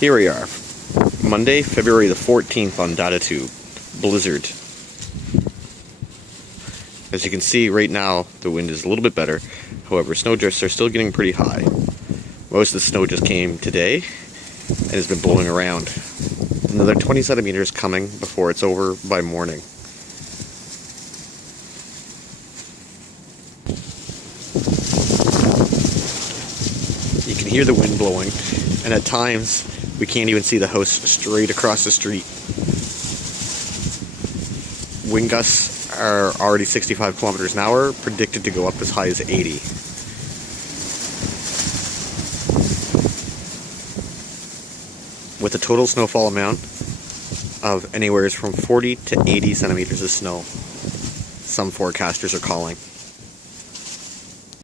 Here we are, Monday, February the 14th on DataTube, blizzard. As you can see right now, the wind is a little bit better. However, snow drifts are still getting pretty high. Most of the snow just came today and has been blowing around. Another 20 centimeters coming before it's over by morning. You can hear the wind blowing, and at times we can't even see the house straight across the street. Wind gusts are already 65 kilometers an hour, predicted to go up as high as 80. With a total snowfall amount of anywhere from 40 to 80 centimeters of snow, some forecasters are calling.